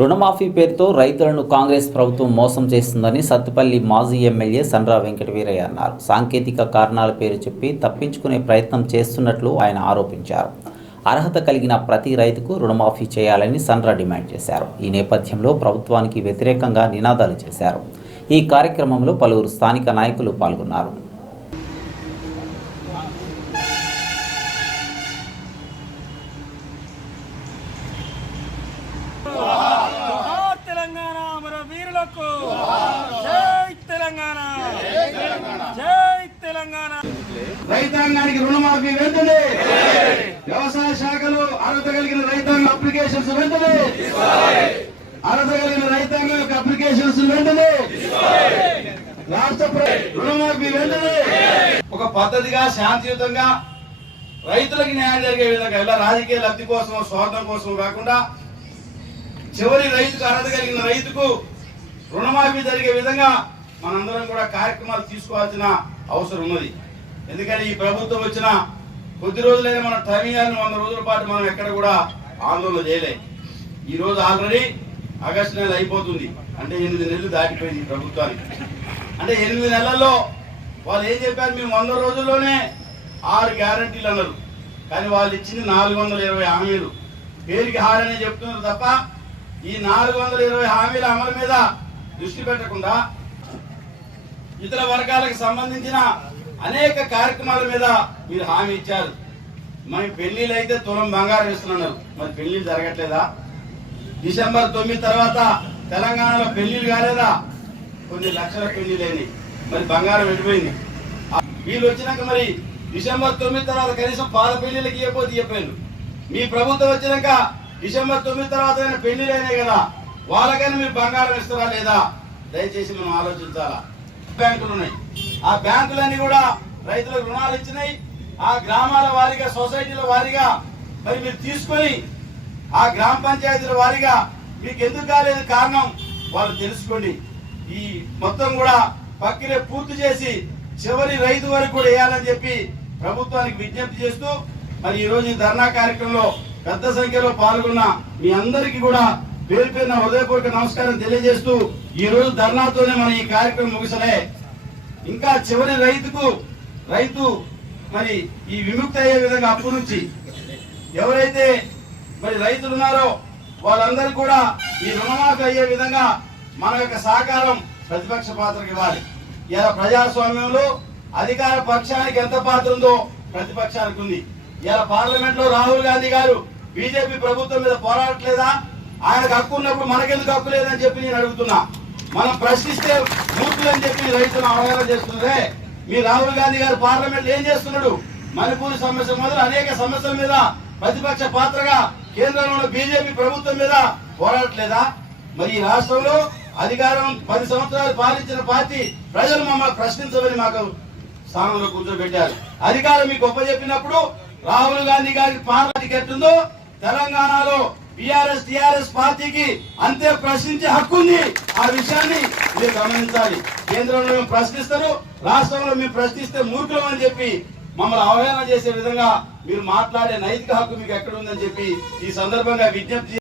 రుణమాఫీ పేరుతో రైతులను కాంగ్రెస్ ప్రభుత్వం మోసం చేస్తుందని సత్తుపల్లి మాజీ ఎమ్మెల్యే సండ్రా వెంకటవీరయ్య అన్నారు. సాంకేతిక కారణాల పేరు చెప్పి తప్పించుకునే ప్రయత్నం చేస్తున్నట్లు ఆయన ఆరోపించారు. అర్హత కలిగిన ప్రతి రైతుకు రుణమాఫీ చేయాలని సండ్రా డిమాండ్ చేశారు. ఈ నేపథ్యంలో ప్రభుత్వానికి వ్యతిరేకంగా నినాదాలు చేశారు. ఈ కార్యక్రమంలో పలువురు స్థానిక నాయకులు పాల్గొన్నారు. జై తెలంగాణ. రైతాంగానికి రుణమాఫీ వెంటనే. వ్యవసాయ శాఖలో అర్హత కలిగిన రైతాంగ అప్లికేషన్స్ వెంటనే. అర్హత కలిగిన రైతాంగం యొక్క అప్లికేషన్స్ వెంటనే. రాష్ట్ర రుణమాఫీ వెంటనే. ఒక పద్ధతిగా శాంతియుతంగా రైతులకు న్యాయం జరిగే విధంగా ఇలా రాజకీయ లబ్ధి కోసం స్వార్థం కోసం కాకుండా చివరి రైతుకు అర్హత కలిగిన రైతుకు రుణమాఫీ జరిగే విధంగా మనందరం కూడా కార్యక్రమాలు తీసుకోవాల్సిన అవసరం ఉన్నది. ఎందుకంటే ఈ ప్రభుత్వం వచ్చిన కొద్ది రోజులైనా మన టైం వంద రోజుల పాటు మనం ఎక్కడ కూడా ఆందోళన చేయలే. ఈ రోజు ఆల్రెడీ ఆగస్టు నెల అయిపోతుంది. అంటే ఎనిమిది నెలలు దాటిపోయింది ఈ ప్రభుత్వానికి. అంటే ఎనిమిది నెలల్లో వాళ్ళు ఏం చెప్పారు? మేము వంద రోజుల్లోనే ఆరు గ్యారంటీలు అన్నారు. కానీ వాళ్ళు ఇచ్చింది నాలుగు వందల ఇరవై హామీలు. పేరుకి హారనే చెప్తున్నారు తప్ప ఈ నాలుగు వందల ఇరవై హామీల అమలు మీద దృష్టి పెట్టకుండా ఇతర వర్గాలకు సంబంధించిన అనేక కార్యక్రమాల మీద మీరు హామీ ఇచ్చారు. మరి పెళ్ళిళ్ళు అయితే తులం బంగారం ఇస్తున్నారు మరి పెళ్ళిళ్ళు జరగట్లేదా? డిసెంబర్ తొమ్మిది తర్వాత తెలంగాణలో పెళ్ళిళ్ళు కాలేదా? కొన్ని లక్షల పెళ్ళిలేని మరి బంగారం వెళ్ళిపోయింది. వీళ్ళు వచ్చినాక మరి డిసెంబర్ తొమ్మిది తర్వాత కనీసం పాల పెళ్ళిళ్ళకి ఇవ్వకపోతే చెప్పాను మీ ప్రభుత్వం వచ్చినాక డిసెంబర్ తొమ్మిది తర్వాత అయినా పెళ్ళిలేనే కదా. వాళ్ళకైనా మీరు బంగారం ఇస్తారా లేదా? దయచేసి మనం ఆలోచించాలా? బ్యాంకులు ఉన్నాయి ఆ బ్యాంకులన్నీ కూడా రైతులకు రుణాలు ఇచ్చినాయి. ఆ గ్రామాల వారీగా సొసైటీల వారీగా మరి మీరు తీసుకొని ఆ గ్రామ పంచాయతీల వారీగా మీకు ఎందుకు కాలేదు కారణం వాళ్ళు తెలుసుకోండి. ఈ మొత్తం కూడా పక్కనే పూర్తి చేసి చివరి రైతు వరకు కూడా వేయాలని చెప్పి ప్రభుత్వానికి విజ్ఞప్తి చేస్తూ మరి ఈరోజు ఈ ధర్నా కార్యక్రమంలో పెద్ద సంఖ్యలో పాల్గొన్న మీ అందరికీ కూడా పేరు పేరున హృదయపూర్వక నమస్కారం తెలియజేస్తూ ఈ రోజు ధర్నాతోనే మనం ఈ కార్యక్రమం ముగిసలే. ఇంకా చివరి రైతుకు రైతు మరి ఈ విముక్తి అయ్యే విధంగా అప్పు నుంచి ఎవరైతే మరి రైతులు ఉన్నారో వాళ్ళందరూ కూడా ఈ రుణమాఫీ అయ్యే విధంగా మన యొక్క సహకారం ప్రతిపక్ష పాత్రకు ఇవ్వాలి. ఇలా ప్రజాస్వామ్యంలో అధికార పక్షానికి ఎంత పాత్ర ఉందో ప్రతిపక్షానికి ఉంది. ఇలా పార్లమెంట్లో రాహుల్ గాంధీ గారు బీజేపీ ప్రభుత్వం మీద పోరాడట్లేదా? ఆయనకు హక్కు ఉన్నప్పుడు మనకెందుకు హక్కు లేదని చెప్పి నేను అడుగుతున్నా. మనం ప్రశ్నిస్తే మూర్తులని చెప్పి రైతులు అవగాహన చేస్తున్నదే మీ రాహుల్ గాంధీ గారు పార్లమెంట్ ఏం చేస్తున్నాడు? మణిపూర్ సమస్య మొదలు అనేక సమస్యల మీద ప్రతిపక్ష పాత్రగా కేంద్రంలో బీజేపీ ప్రభుత్వం మీద పోరాడట్లేదా? మరి ఈ రాష్ట్రంలో అధికారం పది సంవత్సరాలు పాలించిన పార్టీ ప్రజలు మమ్మల్ని ప్రశ్నించమని మాకు స్థానంలో కూర్చోబెట్టారు. అధికారం మీకు గొప్ప చెప్పినప్పుడు రాహుల్ గాంధీ గారికి పార్లమెంట్ టికెట్ ఉందో తెలంగాణలో బీఆర్ఎస్ టిఆర్ఎస్ పార్టీకి అంతే ప్రశ్నించే హక్కు ఉంది. ఆ విషయాన్ని మీరు గమనించాలి. కేంద్రంలో మేము ప్రశ్నిస్తారు రాష్ట్రంలో మేము ప్రశ్నిస్తే మూర్ఖులం అని చెప్పి మమ్మల్ని అవహేళన చేసే విధంగా మీరు మాట్లాడే నైతిక హక్కు మీకు ఎక్కడ ఉందని చెప్పి ఈ సందర్భంగా విజ్ఞప్తి